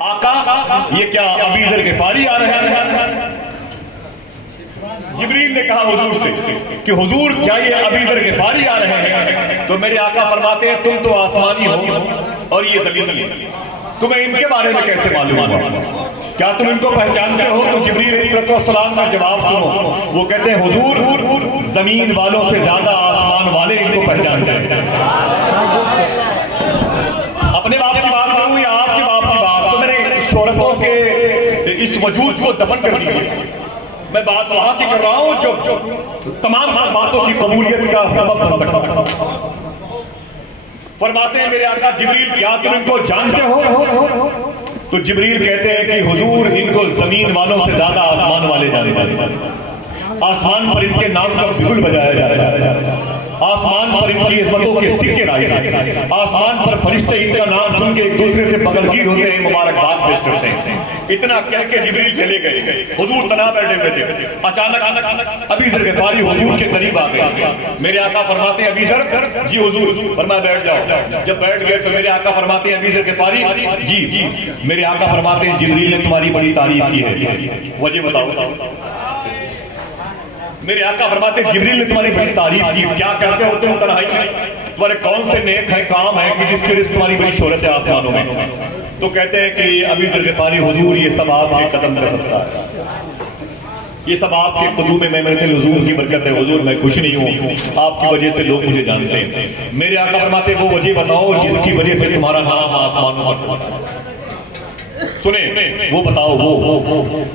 آقا یہ کیا ابی ذر غفاری آ رہے ہیں؟ جبریل نے کہا حضور سے کہ حضور کیا یہ ابی ذر غفاری آ رہے ہیں؟ تو میرے آقا فرماتے ہیں تم تو آسمانی ہو اور یہ زمینی، تمہیں ان کے بارے میں کیسے معلوم ہوا؟ کیا تم ان کو پہچانتے ہو؟ تو جبریل علیہ السلام کا جواب سنو، وہ کہتے ہیں حضور زمین والوں سے زیادہ آسمان والے ان کو پہچانتے ہیں۔ اپنے باپ کی بات کروں یا آپ کے باپ کی بات، تو میرے شہرتوں کے اس وجود کو دفن کر دیجیے۔ میں بات وہاں کی کر رہا ہوں جو تمام باتوں کی قبولیت کا سبب بن سکتا ہے۔ فرماتے ہیں میرے آقا جبریل کیا تم ان کو جانتے ہو؟ تو جبریل کہتے ہیں کہ حضور ان کو زمین والوں سے زیادہ آسمان والے جانتے ہیں۔ آسمان پر ان کے نام کا بگل بجایا جا رہا ہے، آسمان پر ان کی عظمتوں کے سکے رائے ہیں، آسمان پر فرشتے ان کا نام سن کے ایک دوسرے سے بغلگیر ہوتے ہیں، مبارکباد پیش کرتے ہیں۔ اتنا کہہ کے جبریل چلے گئے، حضور تنہا بیٹھے ہوئے تھے۔ اچانک ابی ذر غفاری حضور کے قریب آ گئے۔ میرے آقا فرماتے ہیں ابی ذر، جی حضور۔ فرمایا بیٹھ جاؤ۔ جب بیٹھ گئے تو میرے آقا فرماتے ہیں ابی ذر غفاری، جی۔ میرے آقا فرماتے ہیں جبریل نے تمہاری بڑی تعریف کی ہے، وجہ بتاؤ۔ میرے آقا فرماتے ہیں جبریل نے تمہاری بڑی تعریف کی، کیا کرتے ہوتے ہو تنہائی میں؟ تمہارے کون سے نیک ہیں کام ہیں کہ جس کی وجہ سے تمہاری بڑی شہرت ہے آسمانوں میں؟ تو کہتے ہیں کہ ابی ذر غفاری حضور یہ سب آپ کے قدم کر سکتا ہے، یہ سب آپ کے قدوم میمنت لزوم کی برکت ہے حضور، میں خوش نہیں ہوں، آپ کی وجہ سے لوگ مجھے جانتے ہیں۔ میرے آقا فرماتے ہیں وہ وجہ بتاؤ جس کی وجہ سے تمہارا نام آسمانوں پر سنیں، وہ بتاؤ وہ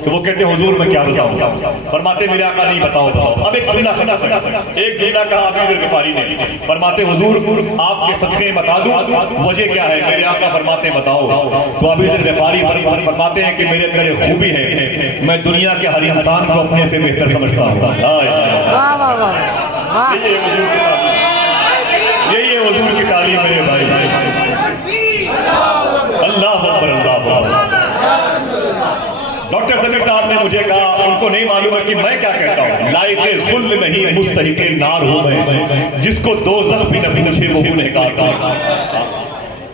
تو وہ کہتے ہیں حضور میں کیا بتاؤں؟ فرماتے میرے آقا نہیں بتاؤ۔ اب ایک جملہ کہا ابی ذر غفاری نے، فرماتے حضور آپ کے صدقے بتا دوں وجہ کیا ہے؟ میرے آقا فرماتے بتاؤ۔ تو ابی ذر غفاری فرماتے ہیں کہ میرے اندر ایک خوبی ہے، میں دنیا کے ہر انسان کو اپنے سے بہتر سمجھتا ہوں۔ یہی ہے حضور کی تعلیم میرے بھائی۔ اللہ اکبر، اللہ اکبر۔ ڈاکٹر ضمیر صاحب نے مجھے کہا ان کو نہیں معلوم ہے کہ میں کیا کہتا ہوں، لائق ظلم نہیں مستحق نار ہوں میں، جس کو دوزخ بھی نہ پوچھے وہ گنہگار تھا۔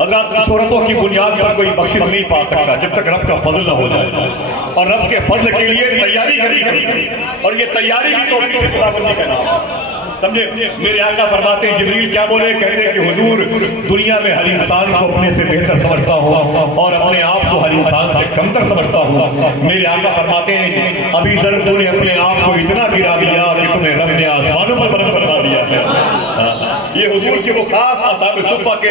حضرات شہرتوں کی بنیاد پر کوئی بخشش نہیں پا سکتا جب تک رب کا فضل نہ ہو جائے، اور رب کے فضل کے لیے تیاری کرنی، اور یہ تیاری بھی توفیق خداوندی کا نام، سمجھے؟ میرے آقا فرماتے ہیں جبریل کیا بولے؟ کہتے ہیں کہ حضور دنیا میں ہر انسان کو اپنے سے بہتر سمجھتا ہوں اور اپنے آپ کو ہر انسان سے کمتر سمجھتا ہوں۔ میرے آقا فرماتے ہیں ابی ذر تو نے اپنے آپ کو اتنا گرا دیا کہ تمہیں رب نے آسمانوں پر بلند کروا دیا ہے۔ یہ حضور کے وہ خاص اصحاب صفہ کے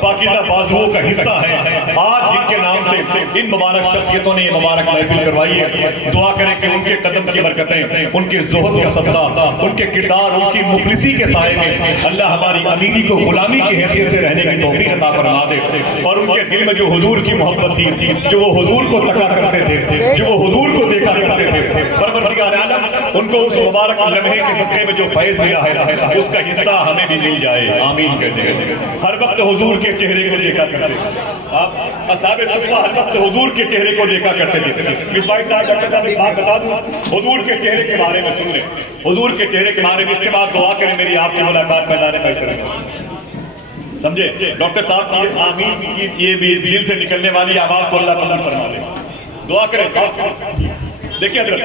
پاکیزہ بازوؤں کا حصہ ہے۔ آج جن کے نام سے ان مبارک شخصیتوں نے یہ مبارک محفل کروائی ہے، دعا کریں کہ ان کے قدم کی برکتیں، ان کے زہد کا صدقہ، ان کے کردار، ان کی مفلسی کے سائے میں اللہ ہماری امیری کو غلامی کی حیثیت سے رہنے کی توفیق عطا فرما دے، اور ان کے دل میں جو حضور کی محبت تھی، جو وہ حضور کو تکا کرتے تھے، جو وہ حضور کو دیکھا کرتے تھے، پروردگار عالم ان کو اس مبارک لمحے کے صدقے میں جو فیض ملا ہے اس کا حصہ ہمیں بھی مل جائے، آمین کہتے ہیں۔ ہر وقت حضور کے چہرے کو دیکھا کرتے تھے آپ اصحاب صفہ، ہر وقت حضور کے چہرے کو دیکھا کرتے تھے۔ مصباح صاحب ڈاکٹر صاحب ایک بات بتا دوں، حضور کے چہرے کے بارے میں سن لیں، حضور کے چہرے کے بارے میں، اس کے بعد دعا کریں میری آپ کی ملاقات میدان محشر میں، سمجھے؟ ڈاکٹر صاحب کی آمین کی یہ بھی دل سے نکلنے والی آواز کو اللہ قبول فرما لے، دعا کریں۔ دیکھیں حضرت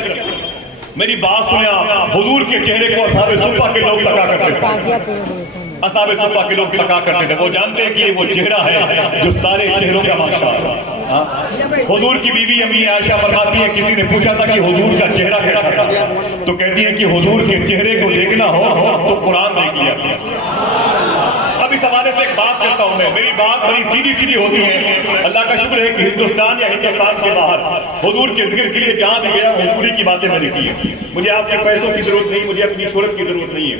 میری بات سنیں آپ، حضور کے چہرے کو اصحاب صفہ کے لوگ تکا کرتے تھے، اصحاب صفہ کے لوگ تکا کرتے تھے، وہ جانتے ہیں کہ یہ وہ چہرہ ہے جو سارے چہروں کا بادشاہ ہے۔ حضور کی بیوی امی عائشہ فرماتی ہے کسی نے پوچھا تھا کہ حضور کا چہرہ کیسا تھا، تو کہتی ہے کہ حضور کے چہرے کو دیکھنا ہو تو قرآن دیکھ لیا۔ اب اس حوالے سے ایک بات کرتا ہوں میں، میری بات بڑی سیدھی ہوتی ہے، اللہ کا شکر ہے کہ ہندوستان یا ہندوستان کے باہر حضور کے ذکر کے لیے جہاں بھی گیا حضوری کی باتیں میں نے کی ہیں۔ مجھے آپ کے پیسوں کی ضرورت نہیں، مجھے اپنی شہرت کی ضرورت نہیں ہے،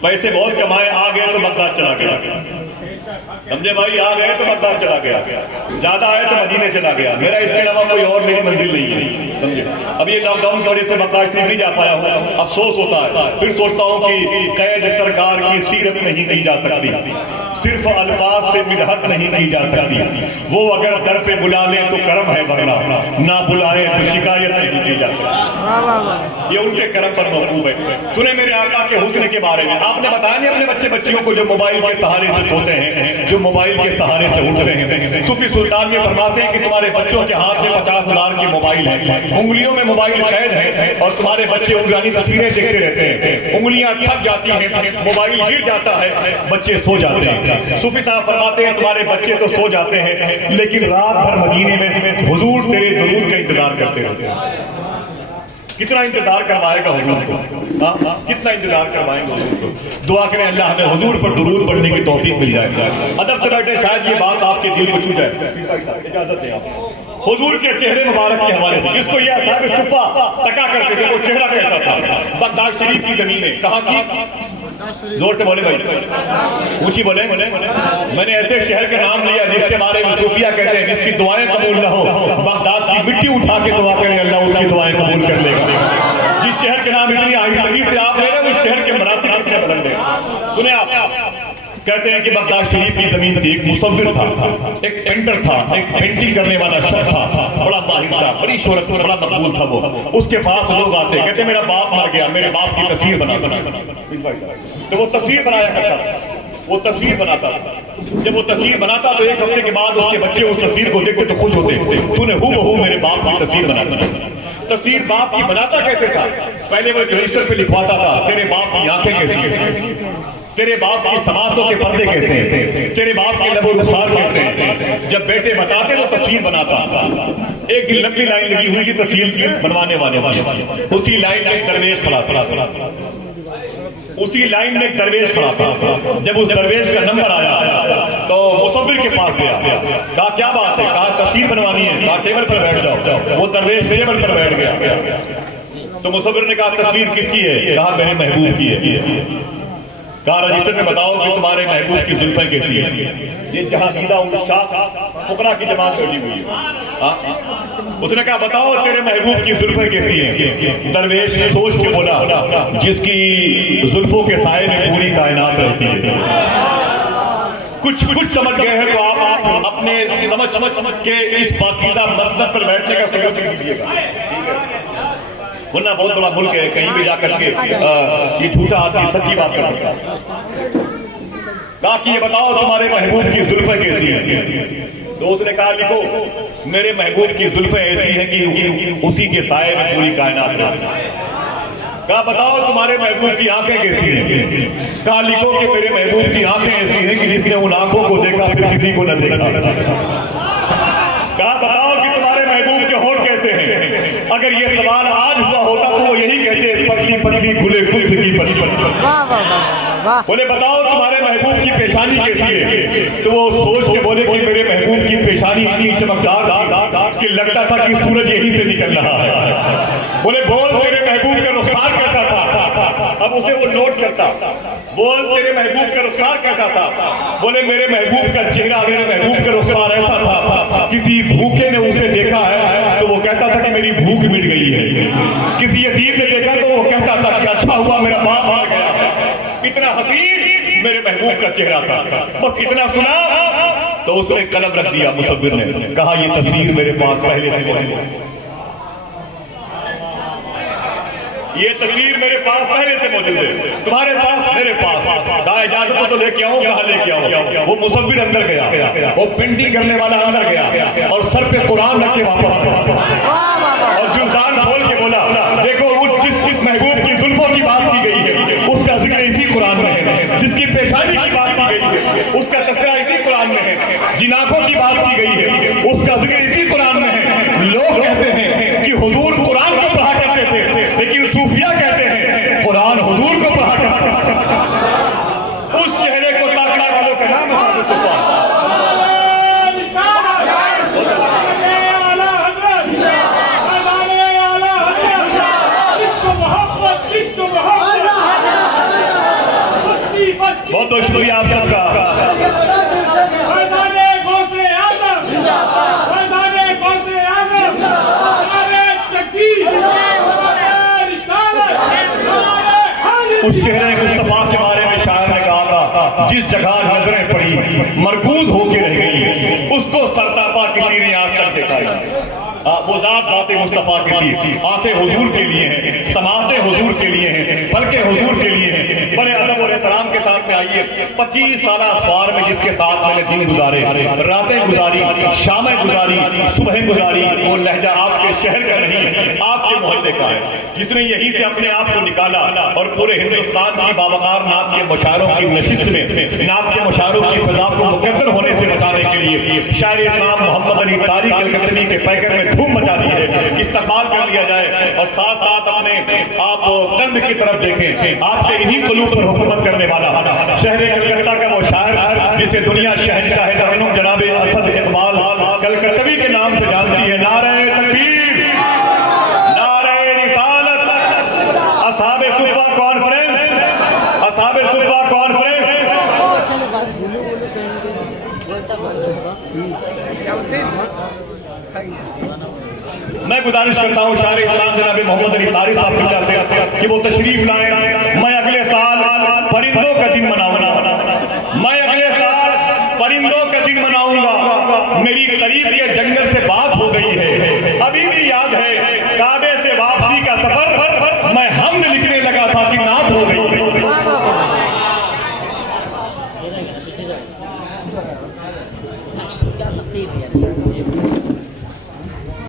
پیسے بہت کمائے، آ گئے تو بغداد چلا گیا، سمجھے بھائی، آ گئے تو بغداد چلا گیا، زیادہ آئے تو مدینے چلا گیا، میرا اس کے علاوہ کوئی اور میری منزل نہیں ہے، سمجھے؟ اب یہ لاک ڈاؤن کی وجہ سے بغداد سے نہیں جا پایا ہوں، افسوس ہوتا ہے، پھر سوچتا ہوں کہ قید سرکار کی سیرت نہیں جا سکتی، صرف الفاظ سے مدحت نہیں کی جا سکتی. وہ اگر در پہ بلا لیں تو کرم ہے، ورنہ نہ بلائیں تو شکایت نہیں کی جا سکتی. یہ ان کے کرم پر موقوف ہے. سنیں میرے آقا کے حسن کے بارے میں. آپ نے بتایا نہیں اپنے بچیوں کو جو موبائل کے سہارے سے سوتے ہیں، جو موبائل کے سہارے سے اٹھتے ہیں. صوفی سلطان یہ فرماتے ہیں کہ تمہارے بچوں کے ہاتھ میں 50,000 کی موبائل ہے، انگلیوں میں موبائل قید ہے، اور تمہارے بچے انگلانی تصویریں دیکھتے رہتے ہیں. انگلیاں تھک جاتی ہیں، موبائل گر جاتا ہے، بچے سو جاتے ہیں. صوفی صاحب فرماتے ہیں تمہارے بچے تو سو جاتے ہیں، لیکن رات بھر مدینے میں حضور تیرے درود کا انتظار کرتے رہتے ہیں. کتنا انتظار کروائے گا حضور کو؟ کتنا انتظار کروائیں گے حضور کو؟ دعا کریں اللہ ہمیں حضور پر درود پڑھنے کی توفیق مل جائے. ادب سے بیٹھے، شاید یہ بات آپ کے دل کو چھو جائے. اجازت ہے آپ. حضور کے چہرے مبارک کے حوالے سے، جس کو یہ اصحاب صفہ تکا کرتے تھے، وہ چہرہ کیسا تھا؟ بغداد شریف کی زمین میں. کہاں کی؟ زور سے بولے بھائی، اونچی بولے. میں نے ایسے شہر کا نام لیا جس کے بارے میں صوفیہ کہتے ہیں جس کی دعائیں قبول نہ ہو، بغداد کی مٹی اٹھا کے دعا کریں اللہ اس کی دعائیں قبول کر لے گا. جس شہر کے نام اتنی آہستگی سے آپ لے رہے ہیں، اس شہر کے مراتب کتنے بلند ہیں. سنیں آپ. کہتے ہیں کہ بغداد شریف کی زمین تھی، ایک مصور تھا، ایک پینٹر تھا، ایک پینٹنگ کرنے والا شخص تھا، بڑا ماہر تھا، بڑی شہرت، بڑا مقبول تھا. وہ اس کے پاس لوگ آتے، کہتے میرا باپ مر گیا، میرے باپ کی تصویر بنا. تو وہ تصویر بنایا کرتا تھا، وہ تصویر بناتا تھا. جب وہ تصویر بناتا تو ایک ہفتے کے بعد اس کے بچے اس تصویر کو دیکھتے تو خوش ہوتے، تو نے ہو بہو میرے باپ کی تصویر بنا. تصویر باپ کی بناتا کیسے تھا؟ پہلے وہ رجسٹر پہ لکھواتا تھا تیرے باپ کی آنکھیں کیسی ہیں، تیرے باپ کی سماعتوں کے پردے کیسے ہیں، تیرے باپ کے لب و رخسار کیسے ہیں. جب بیٹے بتاتے تو تصویر بناتا. ایک لمبی لائن لگی ہوئی تھی تصویر بنوانے والے، اسی لائن میں درویش کھڑا تھا، اسی لائن میں درویش کھڑا تھا. جب اس درویش کا نمبر آیا تو مصور کے پاس گیا، کہا کیا بات ہے؟ کہا تصویر بنوانی ہے. کہا ٹیبل پر بیٹھ جاؤ. وہ درویش ٹیبل پر بیٹھ گیا. تو مصور نے کہا تصویر کس کی ہے؟ کہا میرے محبوب کی ہے. کہا رجسٹر میں بتاؤ کہ تمہارے محبوب کی زلفیں کیسی ہیں. یہ جہاں سیدھا شاہ فقراء کی جماعت بیٹھی ہوئی ہے. اس نے کہا بتاؤ تیرے محبوب کی زلفیں کیسی ہیں. درویش سوچ کے بولا جس کی زلفوں کے سائے میں پوری کائنات رہتی ہے. کچھ سمجھ گئے ہیں تو آپ اپنے سمجھ کے اس پاکیزہ مسند پر بیٹھنے کا سبب دیجیے گا، ورنہ بہت بڑا ملک ہے، کہیں بھی جا کر کے یہ جھوٹا آدمی سچی بات کر سکتا ہے. کہا کہ یہ بتاؤ تمہارے محبوب کی زلفیں کیسی ہیں. تو اس نے کہا لکھو میرے محبوب کی زلفیں ایسی ہیں کہ اسی کے سائے میں پوری کائنات رہتی ہے. کہا بتاؤ تمہارے محبوب کی آنکھیں کیسی ہیں. کہا لکھو کہ میرے محبوب کی آنکھیں ایسی ہیں کہ جس نے ان آنکھوں کو دیکھا پھر کسی کو نہ دیکھا. کہا بتاؤ کہ تمہارے محبوب کے ہونٹ کیسے ہیں. اگر یہ سوال آج ہوا ہوتا تو وہ یہی کہتے پتلی پتلی کھلے خس کی پتلی. بولے بتاؤ تمہارے محبوب کی پیشانی کیسی ہے. تو وہ سوچ کے بولے کہ میرے محبوب کی پیشانی اتنی چمکدار تھی کہ لگتا تھا کہ سورج یہیں سے نکل رہا ہے. بولے بول تیرے محبوب کا رخسار کیسا تھا. اب اسے وہ نوٹ کرتا. بول تیرے محبوب کا رخسار کیسا تھا. بولے میرے محبوب کا چہرہ، میرے محبوب کا رخسار ایسا تھا کسی بھوکے نے اسے دیکھا ہے تو وہ کہتا تھا کہ میری بھوک مٹ گئی ہے. کسی یتیم نے دیکھا تو وہ کہتا تھا کہ اچھا ہوا میرا باپ مر گیا. اتنا حسین میرے محبوب کا چہرہ تھا. بس اتنا سنا تو اس نے قلم رکھ دیا مصور نے. کہا یہ تصویر میرے پاس پہلے سے موجود ہے، یہ تصویر میرے پاس پہلے سے موجود ہے، تمہارے پاس میرے پاس. کہا اجازت ہو تو لے کے آؤں. کہا لے کے آؤ. وہ مصور اندر گیا، وہ پینٹنگ کرنے والا اندر گیا اور سر پہ قرآن رکھ کے واپس اور جلدان کھول کے بولا دیکھو جس محبوب کی زلفوں کی بات کی گئی ہے اس کا ذکر اسی قرآن میں ہے. جس کی پیشانی کی بات کی گئی ہے اس کا تذکرہ اسی قرآن میں ہے. جن آنکھوں کی بات کی گئی ہے اس کا ذکر اسی قرآن میں ہے. لوگ کہتے ہیں کہ حضور قرآن کو پڑھا کرتے تھے، لیکن صوفیہ کہتے ہیں قرآن حضور کو پڑھا کرتے تھے. اس چہرے کو تاکنے والوں کا نام ہے. بہت بہت شکریہ آپ سب کا. اس چہرے مصطفیٰ کے بارے میں شاعر نے کہا تھا جس جگہ نظریں پڑی مرکوز ہو کے رہ گئی، اس کو سرتاپا کسی نے آج تک دیکھا ہے۔ وہ ذات ذات مصطفیٰ کی تھی، آتے حضور کے لیے ہیں، سماعتیں حضور کے لیے ہیں، پلکیں حضور کے لیے ہیں۔ بڑے ادب اور احترام کے ساتھ میں آئیے، 25 سالہ سوار میں جس کے ساتھ میں نے دن گزارے، راتیں گزاری، شامیں گزاری، صبحیں گزاری، وہ لہجہ آپ کے شہر کا نہیں، آپ کے محلے کا ہے، جس نے یہیں سے اپنے آپ کو نکالا اور پورے ہندوستان کی باوقار نعت کے مشاعروں کی نشست میں نعت کے مشاعروں کی فضا کو مقدر ہونے سے بچانے کے لیے شاعر اسلام محمد علی طاری کلکتنی کے پیکر میں دھوم مچا دی ہے۔ استقبال کر لیا جائے اور ساتھ ساتھ اپنے آپ قلب کی طرف دیکھیں، آپ سے انہی قلوب پر حکومت کرنے والا شہر کلکتہ کا وہ شاعر جسے دنیا شہنشاہ زمینوں جناب اسد اقبال کلکتوی کے نام سے جانتی ہے۔ نعرہ تکبیر، نعرہ رسالت، اصحاب صفہ کانفرنس، اصحاب صفہ کانفرنس۔ میں گزارش کرتا ہوں شاعر اسلام جناب محمد علی طاری صاحب سے کہ وہ تشریف لائیں۔ میں اگلے سال پرندوں کا دن مناؤں گا، میں اگلے سال پرندوں کا دن مناؤں گا۔ میری قریب کے جنگل سے بات ہو گئی ہے، ابھی بھی یاد ہے کعبے سے واپسی کا سفر میں حمد لکھنے لگا تھا کہ نعت ہو گئی۔ کیا تقریب ہے